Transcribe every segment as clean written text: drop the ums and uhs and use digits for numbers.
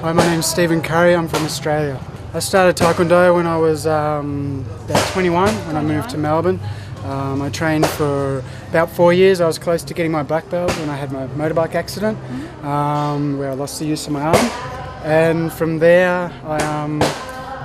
Hi, my name's Stephen Curry. I'm from Australia. I started Taekwondo when I was about 21 when I moved to Melbourne. I trained for about 4 years. I was close to getting my black belt when I had my motorbike accident where I lost the use of my arm. And from there I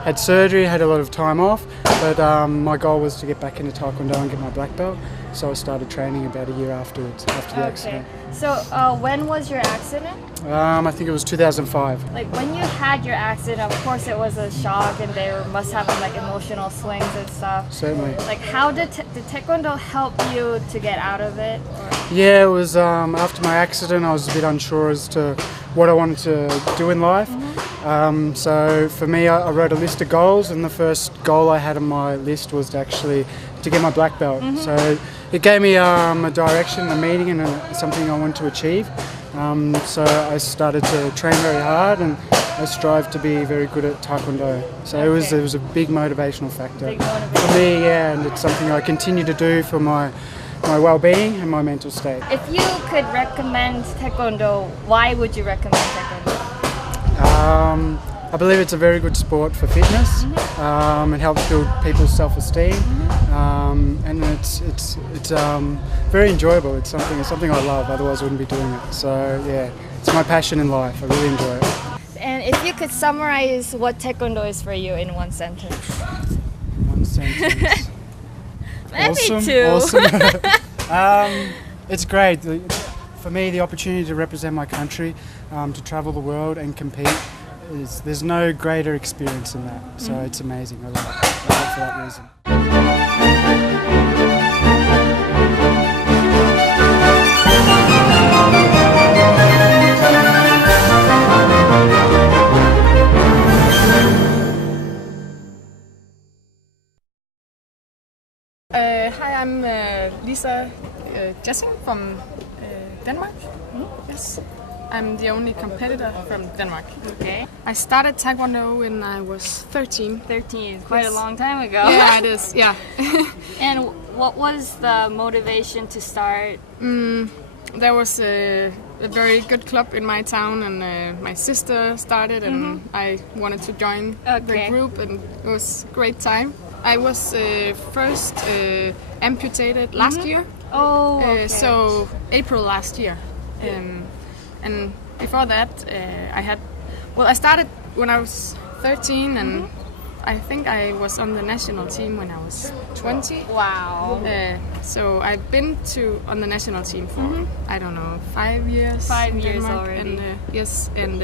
had surgery, had a lot of time off, but my goal was to get back into Taekwondo and get my black belt. So I started training about a year afterwards, after the accident. So when was your accident? I think it was 2005. Like when you had your accident, of course it was a shock and they must have like emotional swings and stuff. Certainly. Like how did Taekwondo help you to get out of it? Or? Yeah, it was after my accident I was a bit unsure as to what I wanted to do in life. So for me I wrote a list of goals, and the first goal I had on my list was to get my black belt. So it gave me a direction, a meaning, and something I wanted to achieve. So I started to train very hard, and I strive to be very good at Taekwondo. So it was a big motivational factor for me, yeah, and it's something I continue to do for my well-being and my mental state. If you could recommend Taekwondo, why would you recommend Taekwondo? I believe it's a very good sport for fitness. It helps build people's self-esteem, and it's very enjoyable. It's something I love. Otherwise, I wouldn't be doing it. So yeah, it's my passion in life. I really enjoy it. And if you could summarize what Taekwondo is for you in one sentence. One sentence. Maybe two. Awesome. It's great. For me, the opportunity to represent my country, to travel the world and compete, there's no greater experience than that. So it's amazing. I love it for that reason. Hi, I'm Lisa Jessing from Denmark. Yes, I'm the only competitor from Denmark. Okay. I started Taekwondo when I was 13. 13, quite a long time ago. Yeah, it is, yeah. And what was the motivation to start? There was a very good club in my town, and my sister started, and I wanted to join the group, and it was a great time. I was first amputated last year. Oh, okay. So April last year. And before that, I started when I was 13, and I think I was on the national team when I was 20. Wow. So I've been on the national team for, I don't know, 5 years. 5 years Denmark, already. And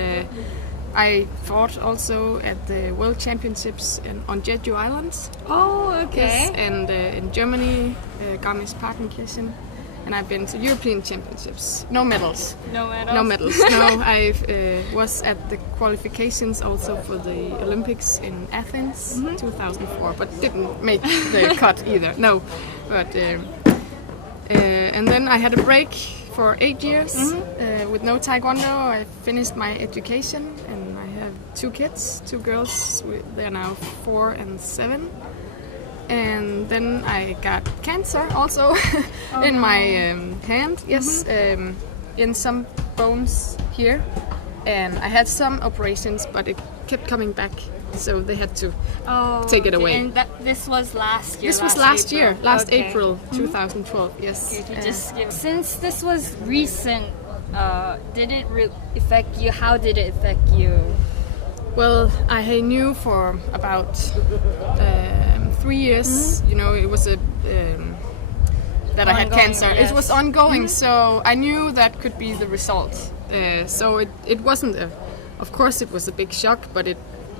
I fought also at the World Championships on Jeju Islands. Oh, okay. Yes, and in Germany, Garmisch-Partenkirchen. And I've been to European Championships. No medals. No medals? No medals. No, I was at the qualifications also for the Olympics in Athens 2004, but didn't make the cut either. No, but and then I had a break for 8 years with no Taekwondo. I finished my education, and I have 2 kids, 2 girls. They're now 4 and 7. And then I got cancer also in my hand, yes, in some bones here. And I had some operations, but it kept coming back, so they had to take it away. And this was last year? This was last year, last April 2012, yes. Since this was recent, did it affect you? How did it affect you? Well, I knew for about 3 years, you know, it was that I had cancer. Yes. It was ongoing, so I knew that could be the result. So it wasn't of course it was a big shock, but it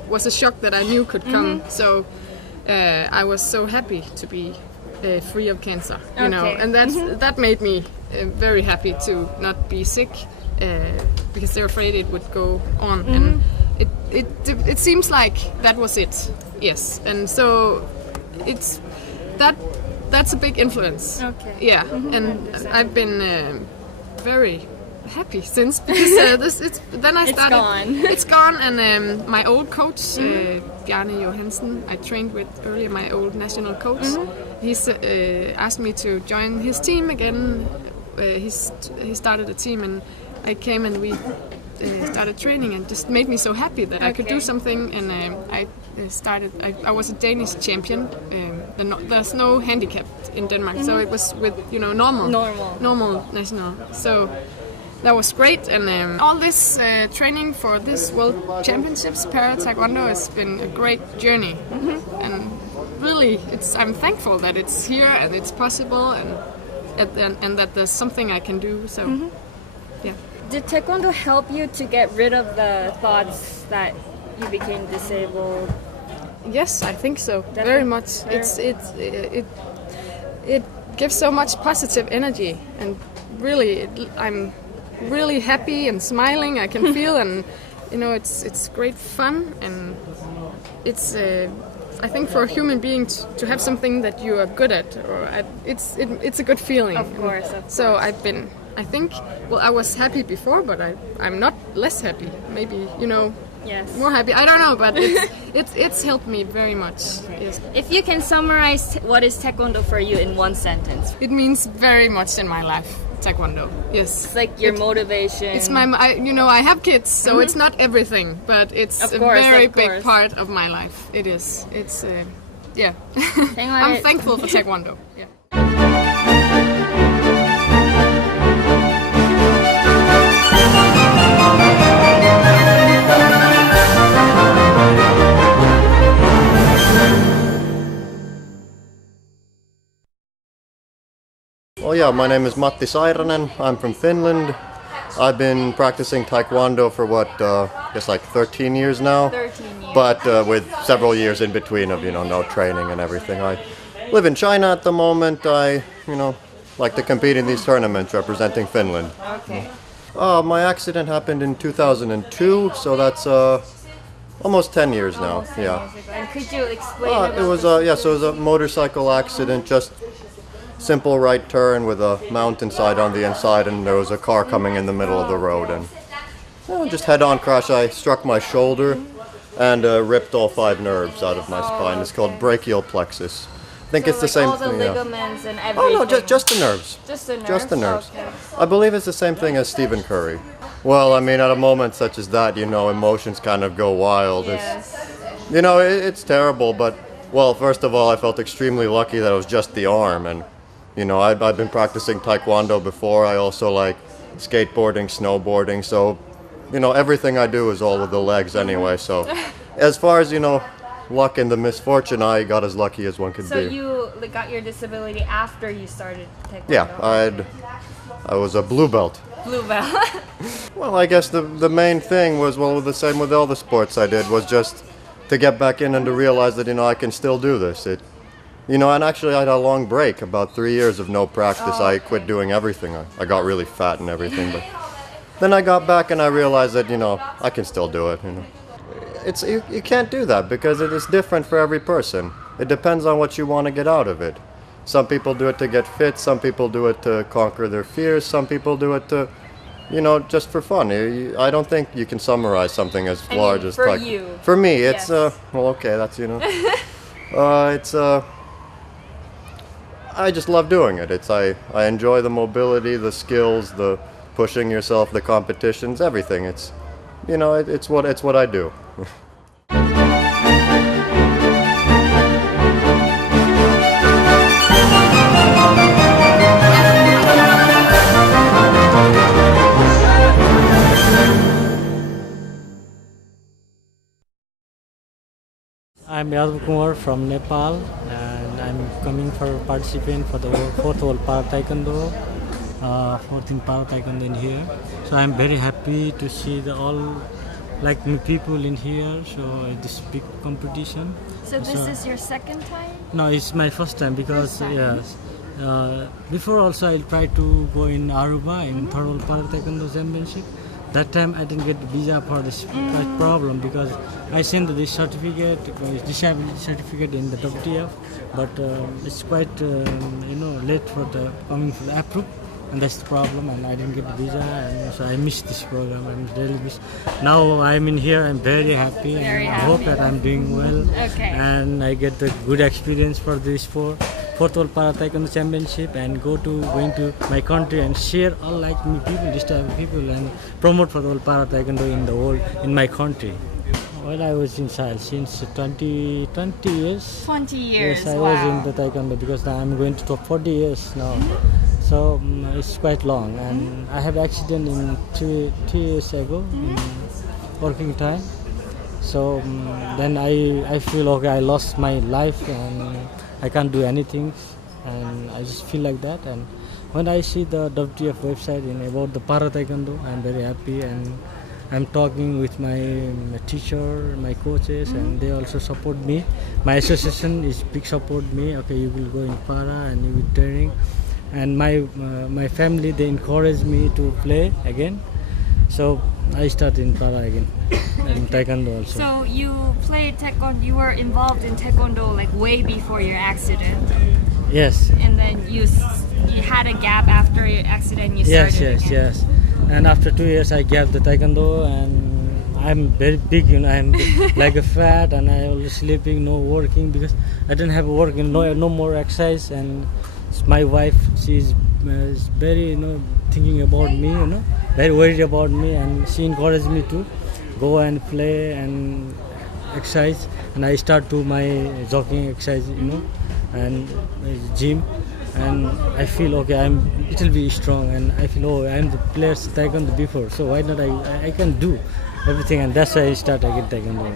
was a shock that I knew could come. So I was so happy to be free of cancer, you know, and that made me very happy to not be sick, because they're afraid it would go on, and it seems like that was it. Yes, and so that's a big influence. Okay. Yeah, and I've been very happy since, because then I started. It's gone, and my old coach, Bjarne Johansen, I trained with earlier, my old national coach. He asked me to join his team again. He started a team, and I came, and we started training, and just made me so happy that I could do Okay. something. And I was a Danish champion. There's no handicap in Denmark, so it was with normal national. So that was great, and all this training for this World Championships Para Taekwondo has been a great journey. And really, I'm thankful that it's here and it's possible, and that there's something I can do. So, yeah. Did Taekwondo help you to get rid of the thoughts that you became disabled? Yes, I think so. Definitely. Very much. It gives so much positive energy, and really, I'm really happy and smiling. I can feel, and it's great fun, and it's. I think for a human being to have something that you are good at, it's a good feeling. Of course. So I was happy before, but I'm not less happy. Maybe Yes. more happy. I don't know, but it's helped me very much. Yes. If you can summarize what is Taekwondo for you in one sentence. It means very much in my life. Taekwondo. Yes. It's like your motivation. It's I have kids, so it's not everything, but it's Of a course, very of big course. part of my life. It is. It's yeah. Hang on I'm it. thankful for Taekwondo. Yeah. Oh yeah, my name is Matti Sairanen. I'm from Finland. I've been practicing Taekwondo for I guess like 13 years now. 13 years. But with several years in between of, no training and everything. I live in China at the moment. I, like to compete in these tournaments representing Finland. Okay. My accident happened in 2002, so that's almost 10 years now. Almost 10 Yeah. years ago. And could you explain about It was so it was a motorcycle accident, just simple right turn with a mountainside on the inside, and there was a car coming in the middle of the road, and just head-on crash. I struck my shoulder and ripped all 5 nerves out of my spine. It's called brachial plexus. I think it's the same all the thing. Yeah. ligaments and everything. Oh no, just the nerves. Just the nerves. Just the nerves. Okay. I believe it's the same thing as Stephen Curry. Well, I mean, at a moment such as that, emotions kind of go wild. Yes. It's terrible, but first of all, I felt extremely lucky that it was just the arm, and I've been practicing Taekwondo before. I also like skateboarding, snowboarding, so everything I do is all with the legs anyway. So as far as luck and the misfortune, I got as lucky as one could So be. you got your disability after you started Taekwondo? Yeah, I was a blue belt. Blue belt. Well, I guess the main thing was, the same with all the sports I did, was just to get back in and to realize that, I can still do this. And actually I had a long break, about 3 years of no practice. I quit doing everything. I got really fat and everything, but then I got back and I realized that, I can still do it. You can't do that because it is different for every person. It depends on what you want to get out of it. Some people do it to get fit, some people do it to conquer their fears, some people do it to, just for fun. I don't think you can summarize something as large as for you. For me, it's Yes. okay, that's it's I just love doing it. I enjoy the mobility, the skills, the pushing yourself, the competitions, everything. It's it's what I do. I'm Yadav Kumar from Nepal, and I'm coming for participant for the 4th World Para Taekwondo, 14th Para Taekwondo in here. So I'm very happy to see all people in here. So this big competition. So this is your second time? No, it's my first time because yes. Before also I tried to go in Aruba in 3rd World Para Taekwondo Championship. That time I didn't get visa for this problem because I sent this certificate, disability certificate in the WTF, but it's quite late for the coming for the approve, and that's the problem. And I didn't get the visa, and so I missed this program. I'm really miss. Now I'm in here. I'm very happy, Very and I hope happy. that I'm doing well. Okay. And I get the good experience for this fourth World Para Taekwondo Championship and going to my country and share all like me people, this type of people, and promote for the World Para Taekwondo in the world in my country. Well, I was in Sahel since 20 years. 20 years. Yes, I wow. was in the Taekwondo because I'm going to top 40 years now. So it's quite long, and I have accident in two years ago in working time. So then I feel okay, I lost my life and I can't do anything, and I just feel like that. And when I see the WTF website about the Para Taekwondo, I'm very happy, and I'm talking with my teacher, my coaches, and they also support me. My association is big support me. Okay, you will go in Para and you will training, and my family, they encourage me to play again. So I start in Para again and Taekwondo also. So you played Taekwondo, you were involved in Taekwondo like way before your accident. Yes. And then you had a gap after your accident, you started again. Yes. And after 2 years I gave the Taekwondo, and I'm very big, I'm like a fat, and I always sleeping, no working because I didn't have work, no more exercise. And my wife, she's very, thinking about me, very worried about me, and she encouraged me to go and play and exercise. And I start to my jogging exercise, and gym, and I feel okay, I'm little bit strong, and I feel I'm the players Taekwondo before, so why not I can do everything, and that's why I start again Taekwondo.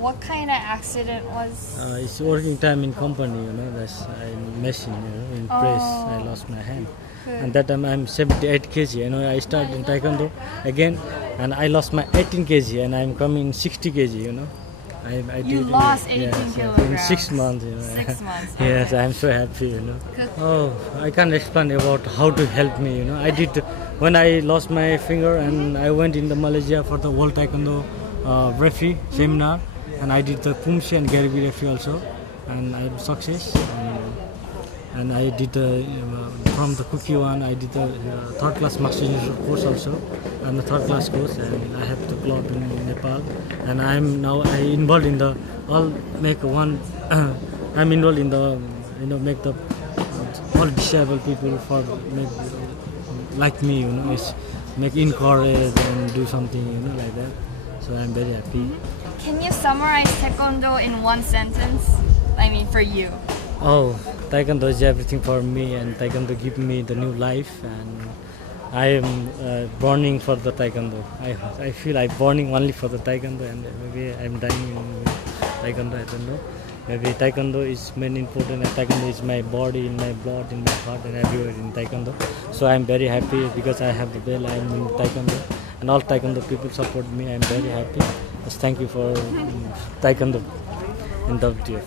What kind of accident was? It's working time in company, that's I'm machine, in press. I lost my hand. And that time I'm 78 kg. I started in Taekwondo again, and I lost my 18 kg, and I'm coming 60 kg. You lost 18 kilograms in 6 months. 6 months. Yes, I'm so happy. Oh, I can't explain about how to help me. I did when I lost my finger, and I went in the Malaysia for the World Taekwondo referee seminar, and I did the Pumsi and Garibi referee also, and I had success. And I did from the cookie one, I did the third class master course also. I'm a third class course, and I have the club in Nepal. And I'm now involved in the I'm involved in the make the all disabled people for like me, is make encourage and do something like that. So I'm very happy. Can you summarize Taekwondo in one sentence? I mean, for you. Oh, Taekwondo is everything for me, and Taekwondo give me the new life, and I am burning for the Taekwondo. I feel I'm burning only for the Taekwondo, and maybe I'm dying in Taekwondo, I don't know. Maybe Taekwondo is main important, and Taekwondo is my body, in my blood, in my heart, and everywhere in Taekwondo. So I'm very happy because I have the bell, I'm in Taekwondo, and all Taekwondo people support me. I'm very happy. Just thank you for Taekwondo and WTF.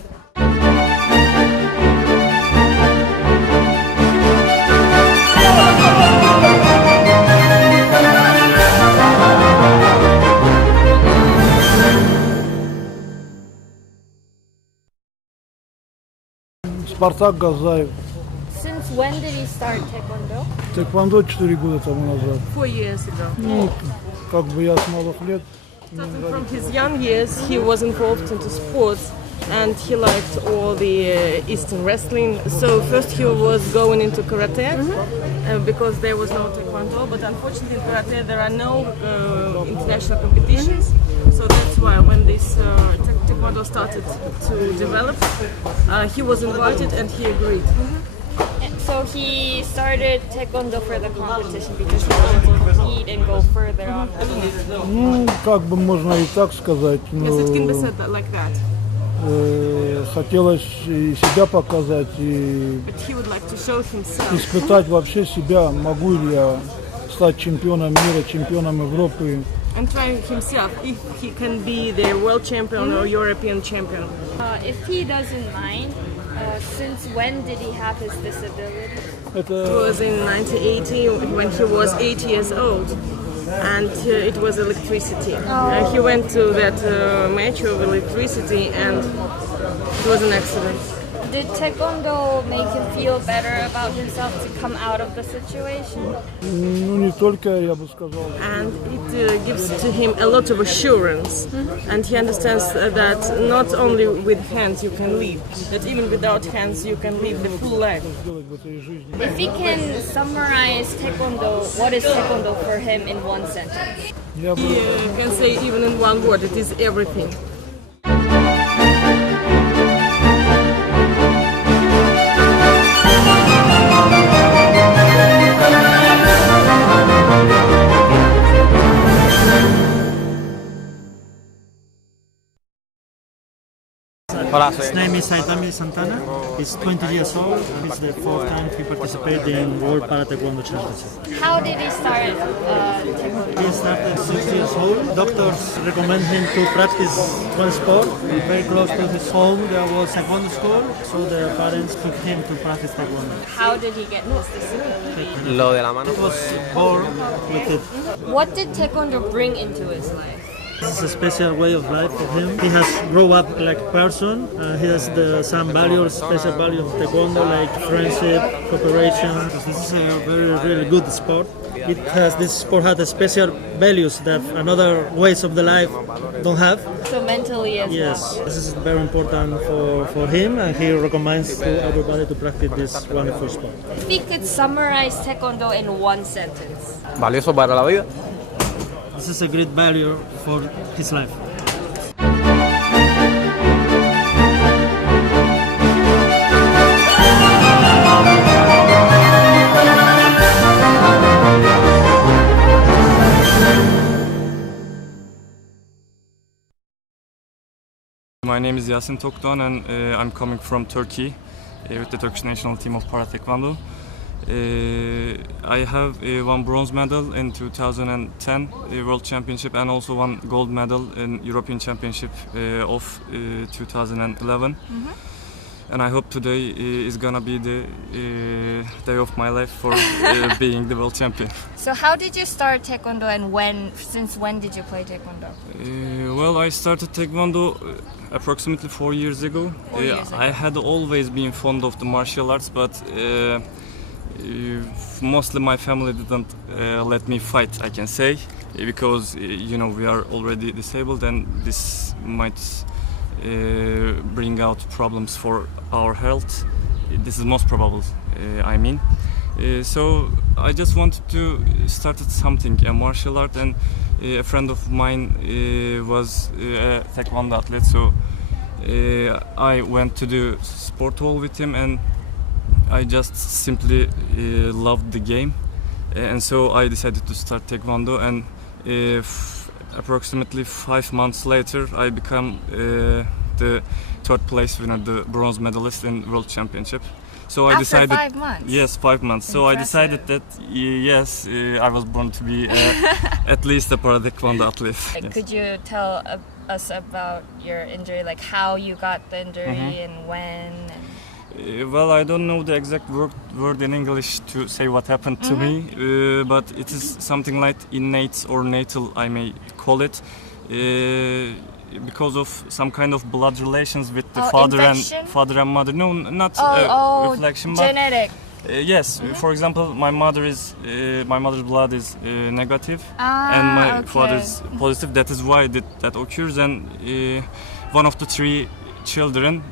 Спартак Газаев. Since when did you start Taekwondo? Тэквондо 4 года тому назад. 4 years ago. Ну, как бы я с малых лет. Starting from his young years, he was involved into sports, and he liked all the Eastern wrestling. So first he was going into karate because there was no taekwondo. But unfortunately, in karate there are no international competitions. So that's why when this taekwondo started to develop, he was invited and he agreed. So he started Taekwondo for the competition because he wanted to compete and go further on. Ну, как бы можно и так сказать, но Yes, it can be said like that. хотелось и себя показать, и But he would like to show himself. испытать вообще себя, могу ли я стать чемпионом мира, чемпионом Европы. And try himself if he can be the world champion or European champion. If he doesn't mind, since when did he have his disability? It was in 1980 when he was 8 years old, and it was electricity. He went to that match of electricity, and it was an accident. Did Taekwondo make him feel better about himself to come out of the situation? Ну, не только, я бы сказал. And it gives to him a lot of assurance, and he understands that not only with hands you can live, that even without hands you can live the full life. Сделать в этой жизни. If he can summarize Taekwondo, what is Taekwondo for him in one sentence? Я бы He can say even in one word, it is everything. His name is Saitami Santana. He's 20 years old. It's the fourth time he participated in World Para Taekwondo Championship. How did he start Taekwondo? He started 6 years old. Doctors recommend him to practice one sport. Very close to his home there was Taekwondo school, so the parents took him to practice Taekwondo. How did he get this discipline? Lo de la mano. He was born with it. What did Taekwondo bring into his life? It's a special way of life for him. He has grown up like a person. He has some values, special values of Taekwondo, like friendship, cooperation. This is a very, really good sport. This sport has a special values that another ways of the life don't have. So mentally as Yes, well. this is very important for him, and he recommends to everybody to practice this wonderful sport. If he could summarize Taekwondo in one sentence. Valioso para la vida. This is a great value for his life. My name is Yasin Tokdoğan and I'm coming from Turkey with the Turkish national team of Para Taekwondo. I have one bronze medal in 2010 World Championship and also one gold medal in European Championship of 2011. And I hope today is gonna be the day of my life for being the world champion. So how did you start Taekwondo and since when did you play Taekwondo? Well, I started Taekwondo approximately 4 years ago. 4 years ago. I had always been fond of the martial arts, but mostly my family didn't let me fight, I can say, because you know, we are already disabled and this might bring out problems for our health. This is most probable, I mean. So I just wanted to start something, a martial art, and a friend of mine was a Taekwondo athlete, so I went to the sport hall with him and I just simply loved the game, and so I decided to start Taekwondo, and approximately 5 months later I became the third place winner, the bronze medalist in World Championship. So I After decided, 5 months? Yes, 5 months. So I Impressive. decided that yes, I was born to be at least a Para Taekwondo athlete. Yes. Could you tell us about your injury, like how you got the injury and when? Well, I don't know the exact word in English to say what happened to me, but it is something like innate or natal, I may call it, because of some kind of blood relations with the father and mother. No, not reflection, but genetic. Yes. For example, my mother's blood is negative, and my father's positive. That is why that occurs, and one of the 3 children.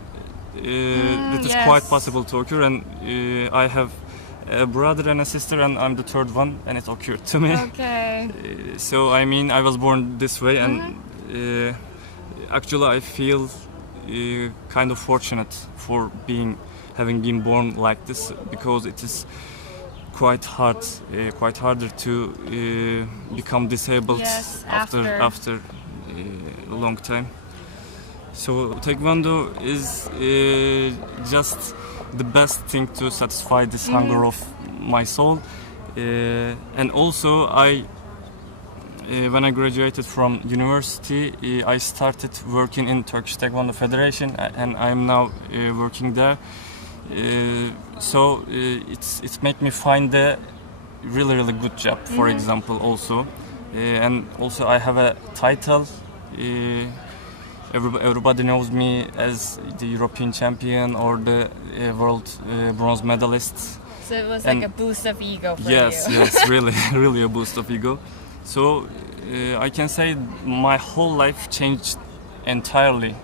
It is quite possible to occur, and I have a brother and a sister, and I'm the third one, and it occurred to me. Okay. So I mean, I was born this way, and actually I feel kind of fortunate for having been born like this, because it is quite harder to become disabled after a long time. So Taekwondo is just the best thing to satisfy this hunger of my soul, and also when I graduated from university, I started working in Turkish Taekwondo Federation, and I'm now working there. So it's made me find a really good job, for example, also, and also I have a title everybody knows me as the European champion or the world bronze medalist. So it was And- like a boost of ego for Yes, you. yes, really, really a boost of ego. So I can say my whole life changed entirely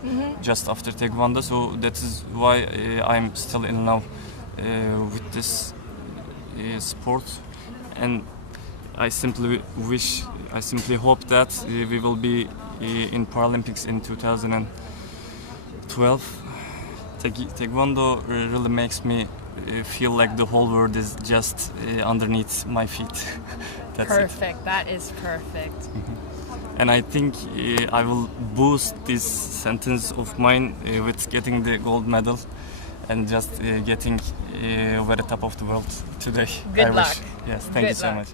just after Taekwondo. So that is why I'm still in love with this sport, and I simply hope that we will be in Paralympics in 2012. Taekwondo really makes me feel like the whole world is just underneath my feet. That's it. Perfect. That is perfect. And I think I will boost this sentence of mine with getting the gold medal and just getting over the top of the world today. Good I luck. wish. Yes, thank you Good so luck. much.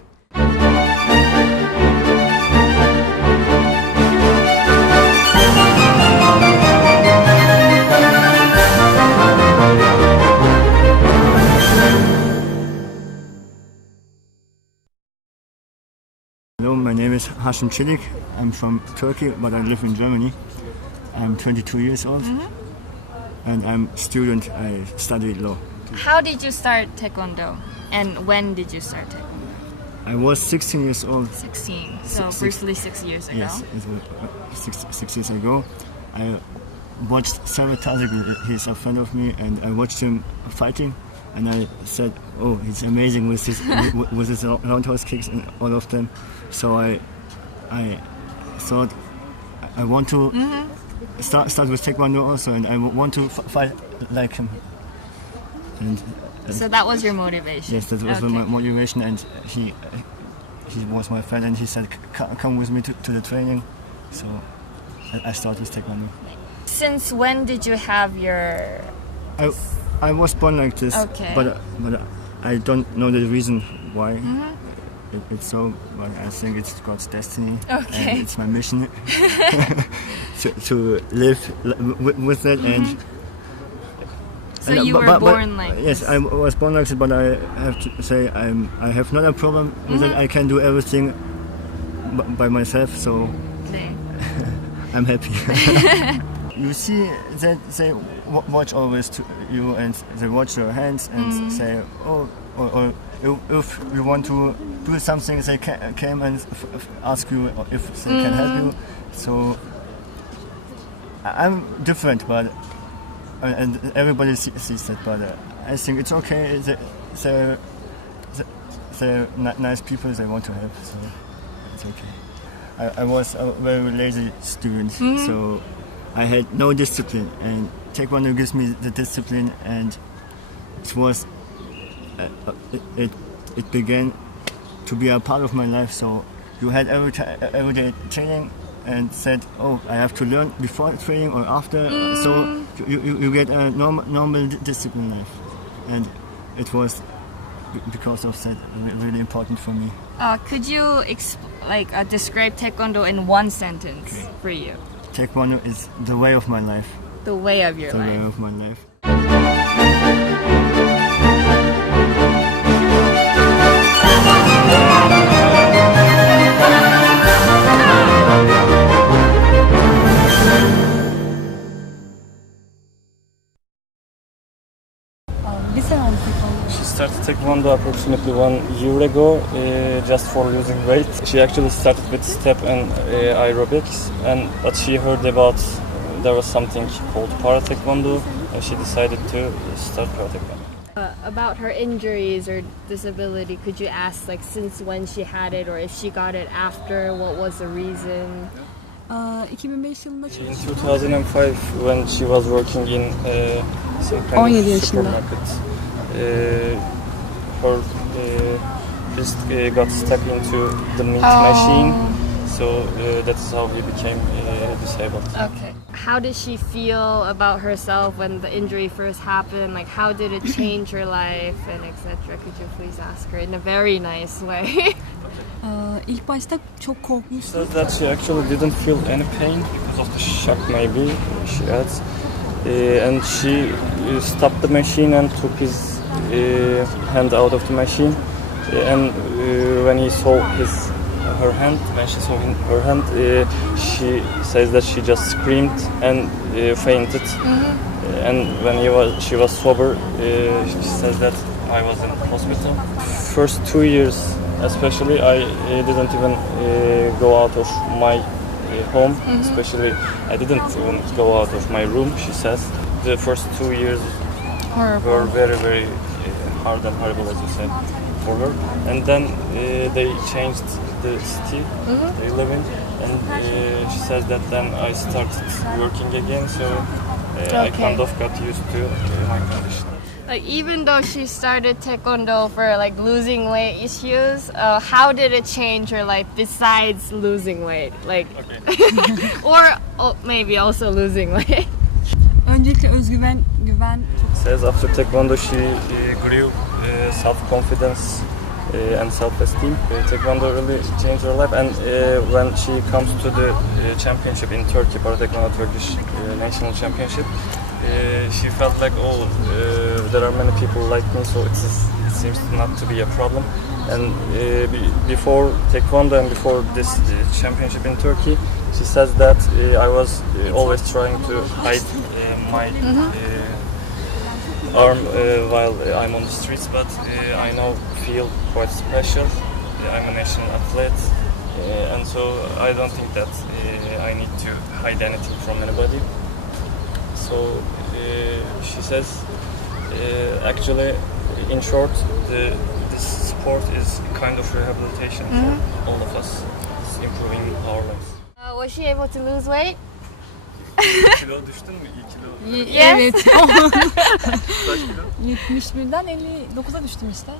Hello, my name is Hashim Çelik. I'm from Turkey, but I live in Germany. I'm 22 years old, and I'm a student. I study law. How did you start Taekwondo? And when did you start Taekwondo? I was 16 years old. 16. So Six- briefly 6 years ago. Yes, it was six years ago. I watched Sarah Tazek. He's a friend of me, and I watched him fighting. And I said, "Oh, he's amazing with his roundhouse kicks and all of them." So I thought I want to start with Taekwondo also, and I want to fight like him. And So that was your motivation. yes, that was Okay. my motivation. And he was my friend, and he said, "Come with me to the training." So I started with Taekwondo. Since when did you have your... I was born like this, Okay. but I don't know the reason why it's so. But I think it's God's destiny, Okay. and it's my mission to live with it. And So you were born like yes, this? I was born like this, but I have to say I have not a problem with it. I can do everything by myself, so Okay. I'm happy. You see that they watch always to you, and they watch your hands and say, "Oh," or if you want to do something, they came and ask you if they can help you. So I'm different, but and everybody sees that. But I think it's okay. They're nice people. They want to help, so it's okay. I was a very lazy student, so I had no discipline, and Taekwondo gives me the discipline, and it was it began to be a part of my life. So you had every day training, and said, "Oh, I have to learn before training or after." So you get a normal discipline life, and it was because of that really important for me. Could you describe Taekwondo in one sentence for you? Taekwondo is the way of my life. The way of your The way life. of my life. She started Taekwondo approximately 1 year ago, just for losing weight. She actually started with step and aerobics, but she heard about there was something called para Taekwondo, and she decided to start para Taekwondo. About her injuries or disability, could you ask since when she had it, or if she got it after, what was the reason? 2005 yılında In 2005, when she was working in some kind 17 of yaşında. supermarket, her wrist got stuck into the meat machine, so that is how he became disabled. Okay. How did she feel about herself when the injury first happened? How did it change her life and etc.? Could you please ask her in a very nice way? ilk başta çok korkmuştum. Says that she actually didn't feel any pain because of the shock, maybe she adds, and she stopped the machine and took his hand out of the machine, and when he saw his her hand. When she saw her hand, she says that she just screamed and fainted. And when she was sober, she says that I was in hospital. First 2 years, especially, I didn't even go out of my home. Especially, I didn't even go out of my room. She says the first 2 years were very, very hard and horrible, as you said, for her. And then they changed the city they live in, and she says that then I started working again, so I kind of got used to my condition. Like, even though she started Taekwondo for like losing weight issues, how did it change her life besides losing weight? Like, or maybe also losing weight. Öncelikle özgüven, güven. Says after Taekwondo she grew self-confidence and self-esteem. Taekwondo really changed her life, and when she comes to the championship in Turkey, Para Taekwondo Turkish National Championship, she felt like, there are many people like me, so it seems not to be a problem. And before Taekwondo and before this championship in Turkey, she says that I was always trying to hide my arm while I'm on the streets, but I now feel quite special. I'm a national athlete, and so I don't think that I need to hide anything from anybody. So she says, actually, in short, this sport is kind of rehabilitation for all of us. It's improving our lives. Was she able to lose weight? Kilo düştün mü? 2 kilo. Evet. Kaç kilo? 71'den 59'a düştüm işte.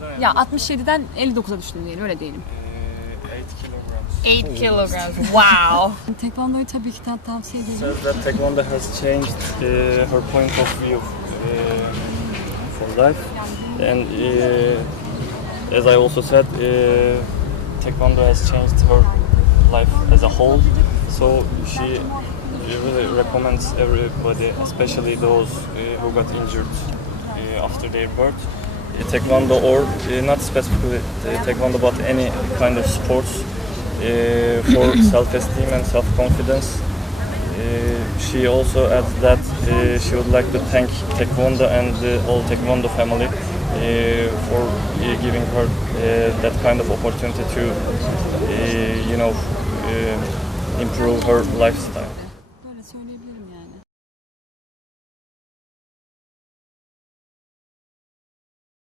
71'den Ya 67'den 59'a düştüm diyelim, öyle diyelim. 8 kilograms. 8 kilograms. Wow. Taekwondo'yu tabii ki tavsiye ederim. Says that Taekwondo has changed her point of view for life, and as I also said, Taekwondo has changed her life as a whole. So she really recommends everybody, especially those who got injured after their birth, Taekwondo, or not specifically Taekwondo, but any kind of sports for self-esteem and self-confidence. She also adds that she would like to thank Taekwondo and the whole Taekwondo family for giving her that kind of opportunity to, improve her lifestyle.